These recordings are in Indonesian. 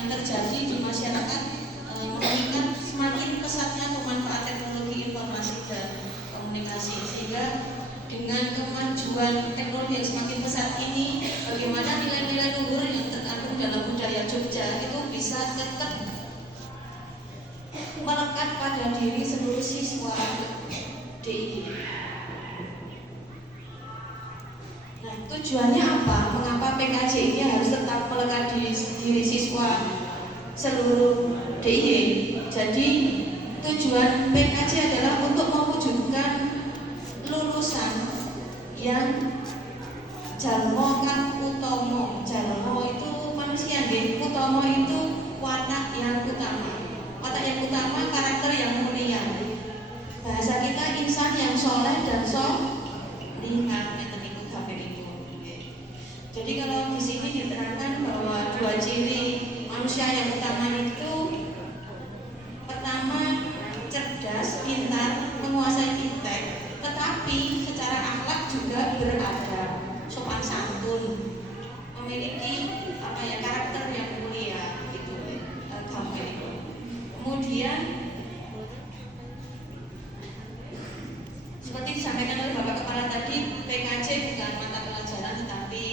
yang terjadi di masyarakat mengingat semakin pesatnya pemanfaat teknologi informasi dan komunikasi, sehingga dengan kemajuan teknologi yang semakin pesat ini, bagaimana nilai-nilai luhur yang terkandung dalam budaya Jogja itu bisa tetap melekat pada diri seluruh siswa DIY. Nah, tujuannya apa? Mengapa PKJ ini harus tetap melekat di diri siswa seluruh DIY? Jadi tujuan PKJ adalah untuk mewujudkan lulusan yang jalmo kang utomo. Jalmo itu manusia, utomo itu watak yang utama. Watak yang utama, karakter yang mulia. Bahasa kita insan yang soleh dan solihah. Jadi kalau di sini diterangkan bahwa dua ciri manusia yang utama itu, pertama cerdas, pintar, menguasai intek, tetapi secara akhlak juga beradab, sopan santun, memiliki karakter yang mulia gitu, Kemudian seperti disampaikan oleh Bapak Kepala tadi, PKJ bukan mata pelajaran tetapi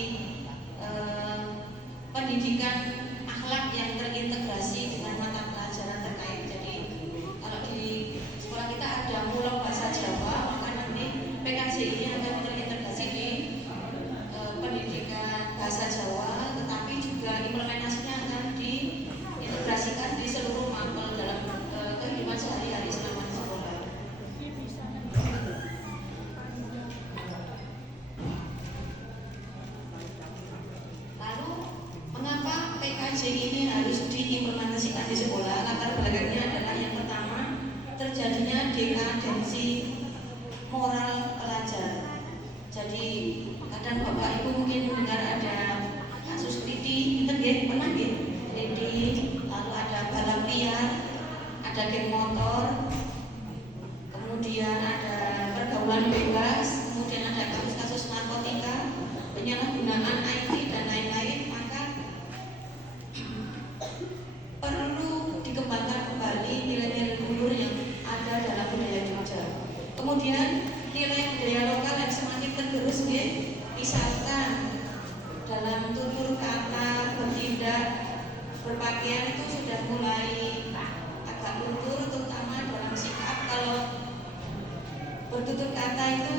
pendidikan akhlak yang terintegrasi dengan mata pelajaran terkait. Jadi kalau di sekolah kita ada mulok bahasa Jawa, maka nanti PKJ ini akan terintegrasi di pendidikan bahasa Jawa, tetapi juga implementasinya akan diintegrasikan di seluruh mapel dalam kehidupan sehari-hari selama di sekolah. Lalu mengapa PKJ ini harus diimplementasikan di sekolah? Latar belakangnya adalah yang pertama, terjadinya dekadensi moral pelajar. Jadi kadang Bapak Ibu mungkin mendengar ada kasus Lidi, pernah Lidi, lalu ada balap liar, ada geng motor, kemudian ada pergaulan bebas, kemudian ada kasus-kasus narkotika, penyalahgunaan IT dan lain-lain. Maka perlu dikembangkan kembali nilai-nilai luhur yang ada dalam budaya Jogja. Kemudian nilai budaya lokal yang semakin tergerus, misalkan dalam tutur kata, bertindak, berpakaian itu sudah mulai agak luntur, terutama dalam sikap. Kalau bertutur kata itu,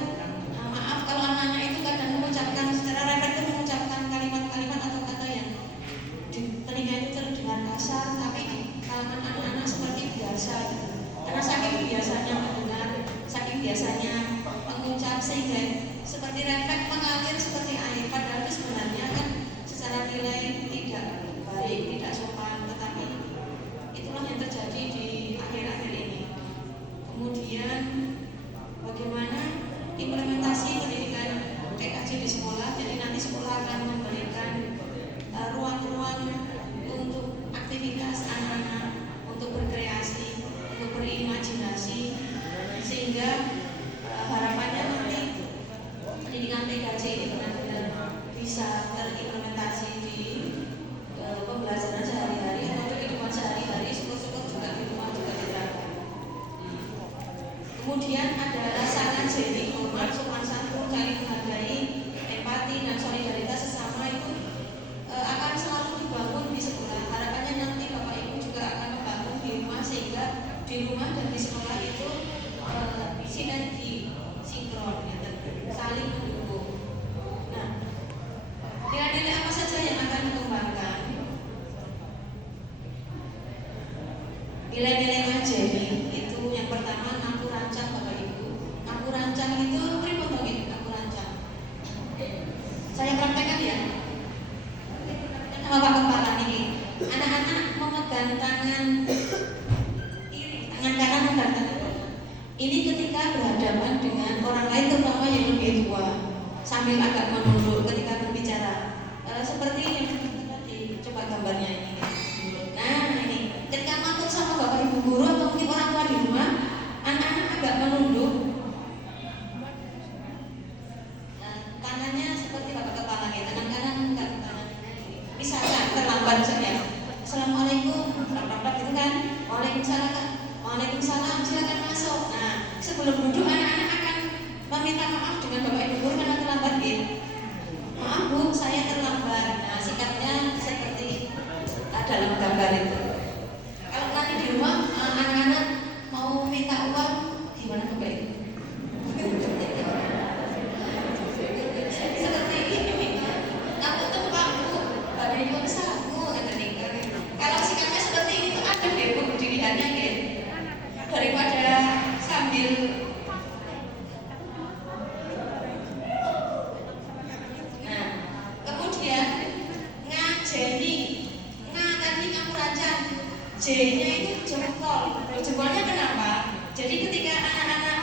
maaf kalau anak-anak itu kadang mengucapkan secara refleks, mengucapkan kalimat-kalimat atau kata yang di telinga itu terdengar kasar, tapi di kalangan anak-anak seperti biasa, karena saking biasanya mendengar, saking biasanya mengucap, sehingga seperti refleks mengalir seperti air. Padahal itu sebenarnya kan secara nilai tidak baik, tidak sopan, tetapi itulah yang terjadi di akhir-akhir ini. Kemudian bagaimana implementasi pendidikan PKJ di sekolah? Jadi nanti sekolah akan memberikan ruang-ruang untuk aktivitas anak-anak, untuk berkreasi, untuk berimajinasi, sehingga harapannya nanti pendidikan PKJ ini benar-benar bisa terimplementasi di pembelajaran sehari-hari atau kehidupan sehari-hari, syukur-syukur juga di rumah juga diterapkan. Kemudian ada rasa ngajeni, hormat, sopan santun, saling menghargai, empati dan solidaritas sesama itu akan selalu dibangun di sekolah. Harapannya nanti Bapak Ibu juga akan membangun di rumah, sehingga di rumah dan di sekolah itu sinergi, sinkron, saling mendukung. Nah, nilai-nilai apa saja yang akan dikembangkan? Nilai-nilai ngajeni itu yang pertama ngaku rancang, Bapak Ibu. Ngaku rancang itu pripun ngaku rancang? Saya praktekkan ya. Sama Pak Kepala ini, anak-anak memegang tangan kiri, tangan kanan memegang tangan. Ini ketika berhadapan dengan orang lain, terutama yang lebih tua, sambil agak menunduk ketika berbicara. Seperti yang tadi, coba gambarnya ini. Nah ini, ketika makut sama Bapak Ibu guru atau mungkin orang tua di rumah, anak-anak agak menunduk. Tangannya seperti Bapak Kepala, tangan kanan, tangan. Misalkan terlambat saja. Assalamualaikum Assalamualaikum, rapat gitu kan. Waalaikumsalam, Waalaikumsalam, silakan masuk. Nah, sebelum duduk anak-anak akan meminta maaf dengan Bapak Ibu guru karena terlambat ya. Maaf Bu, saya terlambat. Nah, sikapnya seperti dalam gambar itu. Kalau nanti di rumah anak-anak mau minta uang, gimana Bapak Ibu? Seperti ini, aku tempat Bu, badan ibu besarmu kata Nika. Kalau sikapnya seperti ini tuh ada deh Bu dilihatnya ya. Daripada sambil J-nya itu jempol. Jempolnya kenapa? Jadi ketika anak-anak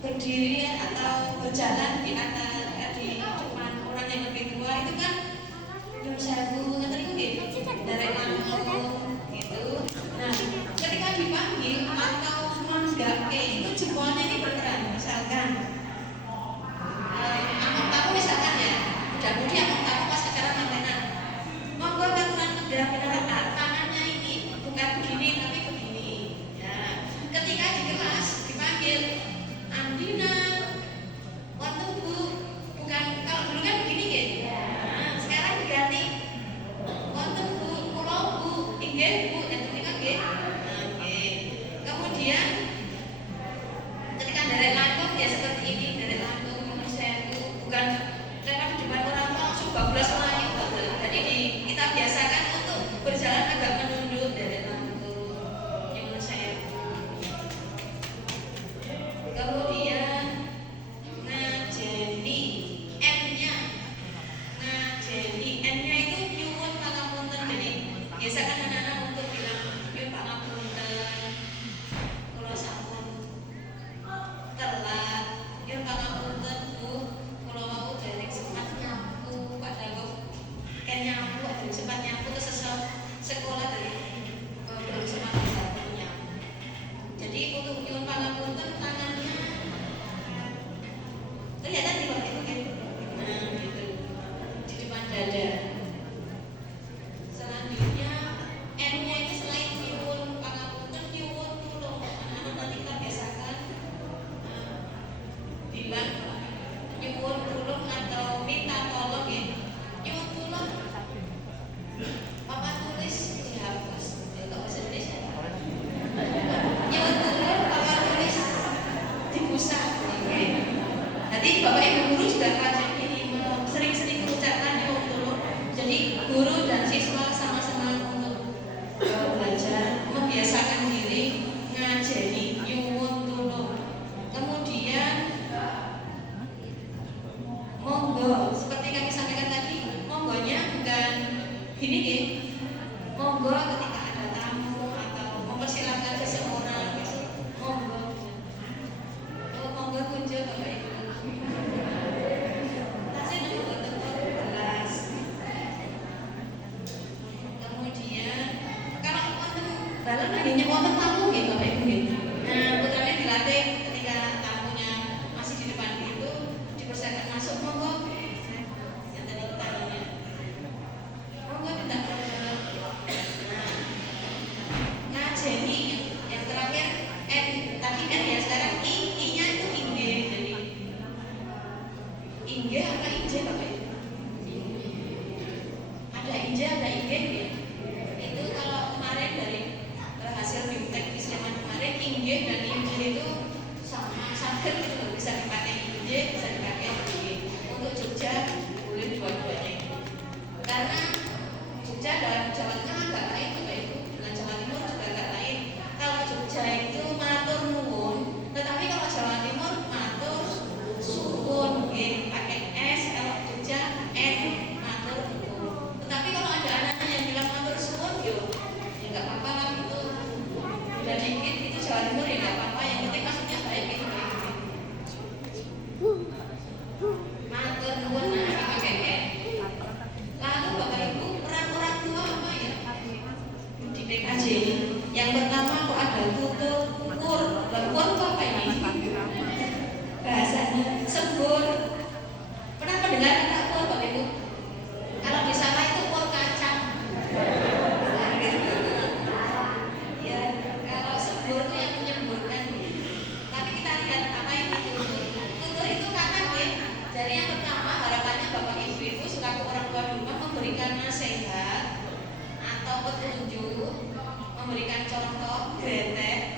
berdiri atau berjalan di atas di depan orang yang lebih tua itu kan nyuruh sewu ngerti dari langsung gitu. Nah, ketika dipanggil atau menggake itu jempolnya ini berperan. Misalkan aku misalkan ya, mudah-mudi aku pas acara mantenan. Monggo aturan gerakan tangannya ini bukan begini tapi begini. Ya, ketika di kelas dipanggil Andina, wonten Bu, bukan kalau dulu kan begini ya. Nah, sekarang diganti wonten Bu, kula Bu, inggih Bu, dan ketika nggih. Nah, nggih. Kemudian ketika derek langkung ya seperti ini, derek langkung nomor 1000, bukan lewat di depan orang langsung bablas melayu. Jadi kita biasakan untuk berjalan agak menunduk dari lampu yang saya. Kemudian ngajeni N-nya, ngajeni N-nya itu nyuwun pangapunten. Jadi biasakan anak-anak untuk bilang nyuwun pangapunten. Kalau sampun telat, nyuwun pangapunten Bu. Kalau mau dari sempat nyapu padahal kan nyapu ada sempat nyapu ke sekolah dari belum sempat satunya. Jadi untuk nyuwun pangapunten tangannya kelihatan di bawah itu kan. Nah gitu di depan dada. Selanjutnya M-nya itu selain nyuwun pangapunten nyuwun tulung. Anak-anak nanti kita biasakan bilang nyuwun tulung atau minta tolong ya. Nyuwun tulung Papa tulis dihapus. Itu bahasa Indonesia. Nyuwun tulung Papa tulis dibusa. Nanti Bapak Ibu guru juga wajib ini sering-sering mengucapkan nyuwun tulung. Jadi guru dan siswa sama-sama untuk belajar membiasakan diri ngajeni nyuwun tulung. Kemudian monggo, seperti kami sampaikan tadi, monggonya bukan gini nih, monggo ketika ada tamu atau mempersilahkan seseorang gitu, monggo, monggo kunjung Bapak Ibu. Tasnya nomor 12. Kemudian kalau wonten dalam hanya wonten tamu gitu Bapak Ibu gitu. Nah, putranya dilatih ketika tamunya masih di depan itu dipersilakan masuk monggo. Yang tadi tanya. Monggo minta ngajeni yang terakhir N tadi N ya sekarang I-nya itu inggih. Jadi inggih apa injih Bapak Ibu? Ada injih ada inggih ya. Itu kalau kemarin dari hasil bimtek di Sleman kemarin inggih dan injih itu sama sakit itu bisa dipakai injih bisa dipakai inggih. Untuk Jogja boleh dua-duanya itu. Karena Jogja dalam Jawa Tengah agak lain Bapak Ibu, dengan Jawa Timur juga agak lain. Kalau Jogja itu matur nuwun, tetapi kalau Jawa Timur matur suwun, pakai S. Kalau Jogja N matur nuwun. Tetapi kalau ada anak yang bilang matur suwun, ya nggak apa-apa lah itu. Udah dikit itu Jawa Timur ya nggak apa-apa. Yang penting maksudnya baik itu. Matur nuwun pakai N. Lalu Bapak Ibu peran orang tua apa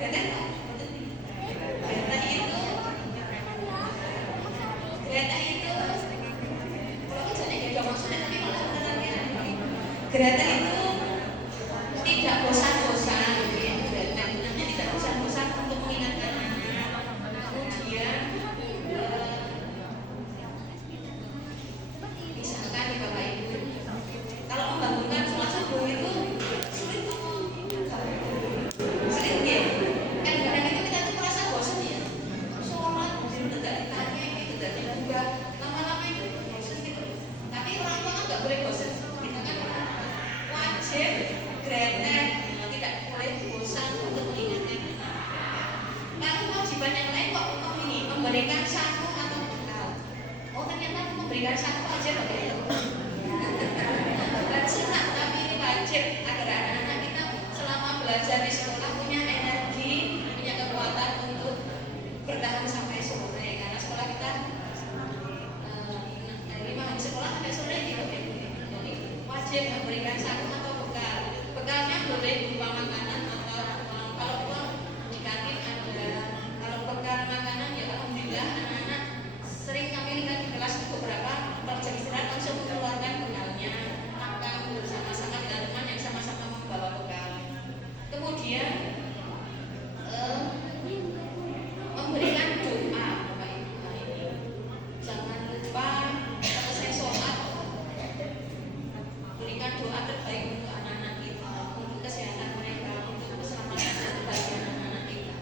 Kereta kereta itu kereta itu kalau kan jadi gak maksudnya tapi malah benerannya kereta itu tidak bosan-bosan ya. Sebenarnya tidak bosan-bosan untuk mengingatkan anak. Kemudian misalkan nih Bapak Ibu, kalau membangunkan sholat subuh itu sulit ya. Kan kadang-kadang itu kita tuh merasa bosan ya. Sholat itu tidak ditanya, itu tidak dibuka, lama-lama itu bosan gitu. Tapi orang tua kan nggak boleh bosan. Kita kan wajib gretek, tidak boleh bosan untuk mengingatkan anak. Lalu kewajiban yang lain kok ini memberikan saku atau bekal. Oh ternyata memberikan saku aja Bapak ya. Dan sunat tapi ini wajib agar anak-anak kita selama belajar di sekolah punya energi, punya kekuatan untuk bertahan sampai sore. Karena sekolah kita 5 hari sekolah sampai sore gitu. Jadi wajib memberikan saku atau bekal. Bekalnya boleh berupa makanan atau kalau uang di kantin ada. Kalau bekal makanan ya alhamdulillah anak-anak sering kami lihat di kelas beberapa jam istirahat langsung mengeluarkan bekalnya, makan bersama-sama dengan teman yang sama-sama membawa bekal. Kemudian memberikan doa Bapak Ibu ini. Jangan lupa selesai sholat berikan doa terbaik untuk anak-anak kita, untuk kesehatan mereka, untuk keselamatan dan kebahagiaan anak-anak kita,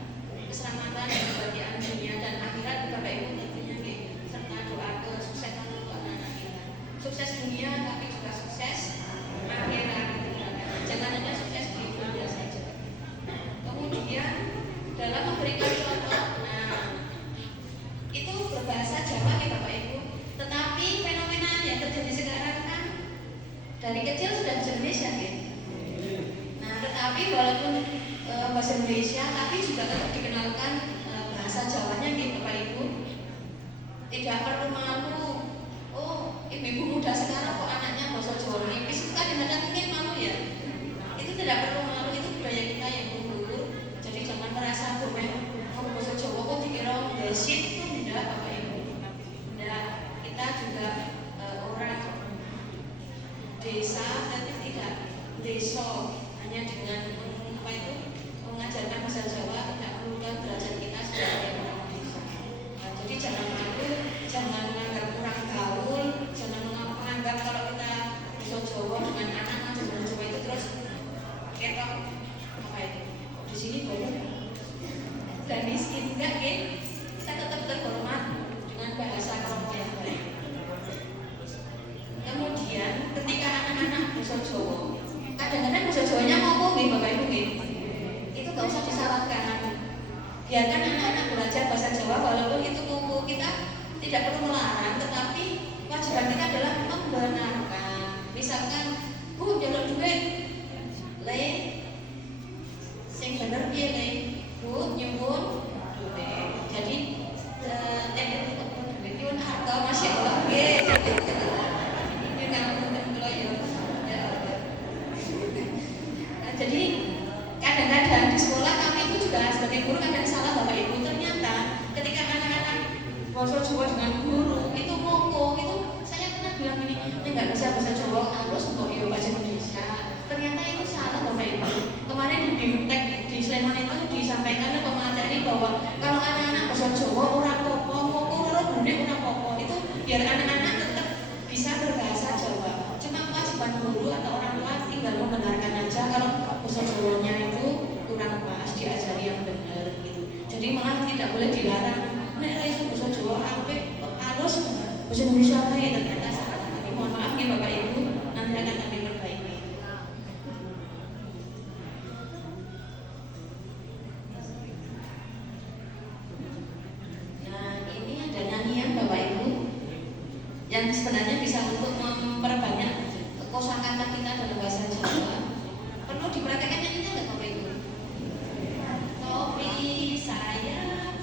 keselamatan dan kebahagiaan dunia dan akhirat Bapak Ibu tentunya serta doa kesuksesan untuk anak-anak kita. Sukses dunia tapi juga sukses akhirat. Jangan hanya sukses di dunia saja. Kemudian dalam memberikan contoh, itu berbahasa Jawa nih Bapak Ibu. Tetapi fenomena yang terjadi sekarang kan dari kecil sudah bahasa Indonesia gitu. Nah, tetapi walaupun bahasa Indonesia, tapi juga tetap dikenalkan bahasa Jawanya gitu Bapak Ibu. Tidak perlu malu. Oh, ibu-ibu muda sekarang kok anaknya bahasa Jawa nipis, itu kadang-kadang mungkin malu ya. Itu tidak perlu malu, itu budaya kita yang luhur. Jadi jangan merasa bahasa Jawa kok dikira desit, itu tidak Bapak Ibu. Tidak, kita juga orang desa tapi tidak deso hanya dengan mengajarkan bahasa Jawa tidak merubah derajat kita sebagai orang desa. Nah, jadi jangan malu, jangan menganggap kurang gaul, jangan menganggap kalau kita bahasa Jawa dengan anak bahasa Jawa itu terus ketok apa itu di sini boleh dan miskin enggak kan? Kita tetap terhormat dengan bahasa kelompok yang baik. Kemudian ketika anak-anak bahasa Jawa, kadang-kadang bahasa Jawanya ngomong nih Bapak Ibu nih, itu gak usah disalahkan. Biarkan anak-anak belajar bahasa Jawa walaupun itu ngomong, kita tidak perlu melarang, tetapi wajiban kita adalah membenarkan. Misalkan, Bu, jalur duit, le, sing bener piye le, Bu, nyuwun duit. Jadi nyuwun harga Masya Allah piye. Jadi kadang-kadang di sekolah kami itu juga sebagai guru kadang salah Bapak Ibu. Ternyata ketika anak-anak bahasa Jawa dengan guru itu ngomong itu saya pernah bilang ini nggak bisa bahasa Jawa harus untuk bahasa Indonesia. Ternyata itu salah Bapak Ibu. Kemarin di BIMTEK di Sleman itu disampaikan pemateri bahwa kalau anak-anak bahasa Jawa orang popo ngomong orang bune orang popo itu biar anak-anak tetap bisa berbahasa Jawa. Cuma kewajiban guru atau orang tua tinggal membenarkan aja kalau bahasa Jawanya itu kurang pas, diajari yang benar gitu. Jadi malah tidak boleh dilarang. Nek ra iso bahasa Jawa apik halus bahasa Indonesia wae ternyata salah. Tapi mohon maaf ya Bapak Ibu, nanti akan kami perbaiki. Nah, ini ada nyanyian Bapak Ibu yang sebenarnya bisa untuk memperbanyak kosakata kita dalam bahasa Jawa. Perlu diperhatikan nyanyinya nggak Bapak Ibu? Topi saya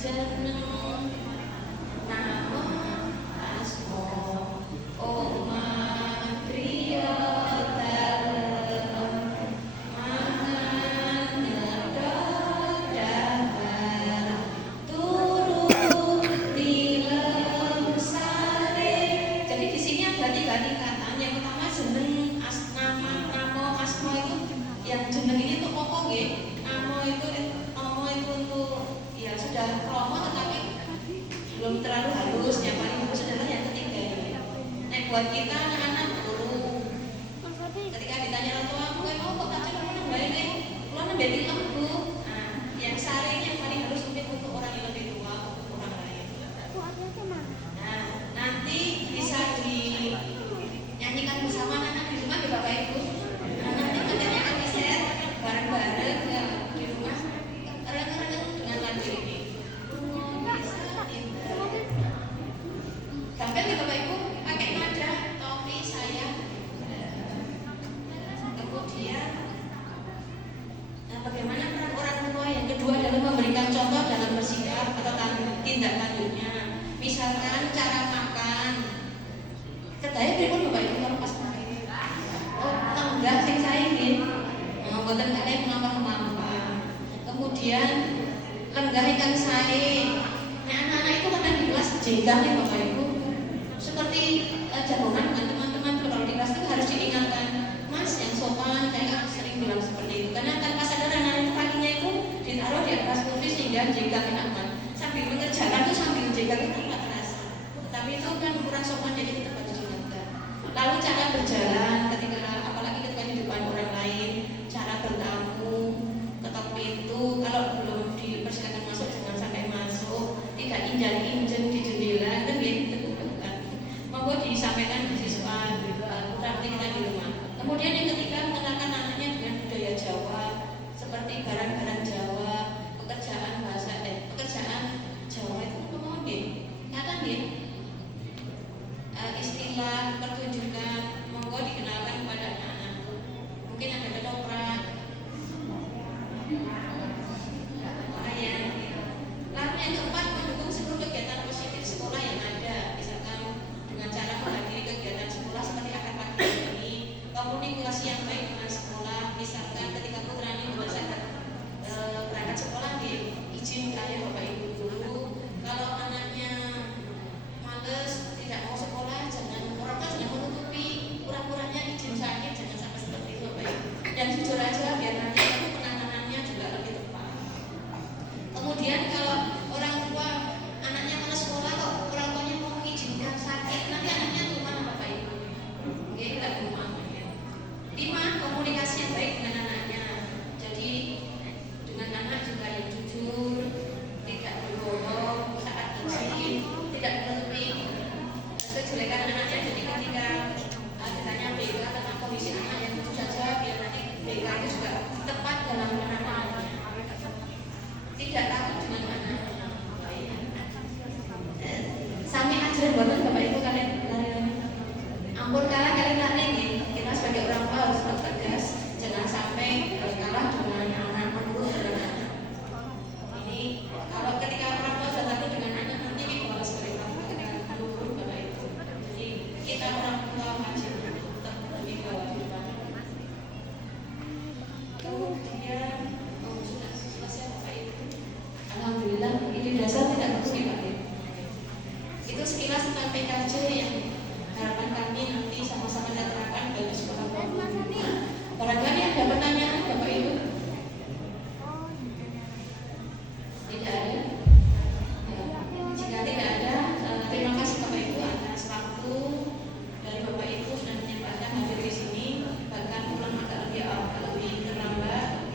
jeneng nama asmo oma kriya dalem mangan buat kita anak-anak guru. Ketika ditanya orang tua, aku mau kok tak coba kembali deh, lo nambah lembu. Nah, yang sari ini yang paling halus mungkin untuk orang yang lebih tua, untuk orang lain. Nah, nanti bisa dinyanyikan bersama anak-anak di rumah ya Bapak Ibu. Nah, nanti katanya kami share bareng-bareng ya, di rumah, reng-reng dengan lagu ini. Sampai ya Bapak Ibu pakai nada topi saya. Kemudian bagaimana peran orang tua yang kedua adalah memberikan contoh dalam bersikap atau tindak lanjutnya. Misalkan cara makan. Kedai pripun Bapak Ibu kalau pas makan. Oh, enggak sing saya nggih. Mboten kadang mengapa-mengapa. Kemudian lenggah ingkang sae. Nah, anak-anak itu kadang di kelas jenggang ya Bapak Ibu. Seperti jagongan dengan teman-teman kalau di kelas itu harus diingatkan, Mas yang sopan, saya sering bilang seperti itu. Karena tanpa sadar anak itu kakinya itu ditaruh di atas kursi sehingga jenggang enakan. Sambil mengerjakan itu sambil jenggang itu tanpa terasa. Tapi itu kan kurang sopan jadi kita harus diingatkan. Lalu cara berjalan ketika apalagi ketika di depan orang lain, cara bertamu, ketok pintu, kalau belum dipersilakan masuk jangan sampai masuk, tidak injak-injak di jendela kan gitu. Monggo disampaikan di siswa praktik kita di rumah. Kemudian yang ketiga mengenalkan anaknya dengan budaya Jawa seperti barang-barang Jawa, pekerjaan Jawa itu ngomong nggih. Kata nggih. Istilah pertunjukan monggo dikenalkan kepada anak-anak. Mungkin ada ketoprak. Lalu yang keempat mendukung seluruh kegiatan positif sekolah yang ada. Dengan cara menghadiri kegiatan sekolah seperti akad pagi ini, komunikasi yang baik dengan sekolah. Misalkan ketika putranya berangkat sekolah di izin saya Bapak Ibu dulu. Kalau anaknya males tidak mau sekolah, orang tua jangan menutupi pura-puranya izin sakit, jangan sampai seperti itu Bapak Ibu. Dan jujur aja biar nanti itu penanganannya juga lebih tepat. Kemudian kalau orang tua anaknya males sekolah kok orang tuanya mau mengizinkan sakit, nanti anaknya rumah Bapak Ibu. Oke, kita rumah. 5. Komunikasi yang baik dengan anaknya. Jadi dengan anak juga yang jujur, tidak berbohong saat izin, tidak menutupi kejelekan anaknya. Jadi ketika ditanya BK tentang kondisi anak yang jujur saja, biar nanti BK itu juga tepat dalam penanganannya. Tidak takut dengan anak. Sami ajaran buatan Bapak Ibu kalian ampun kalah kalian lari nih. Kita sebagai orang tua harus tegas, jangan sampai kalah dengan anak menurut dengan anak. Ini kalau ketika orang tua sudah takut dengan anak nanti kita harus berikan menurut Bapak Ibu. Jadi kita orang tua wajib tetap lebih kewajiban. Kemudian sudah selesai Bapak Ibu. Alhamdulillah ini dasar tidak perlu dipakai. Itu sekilas tentang PKJ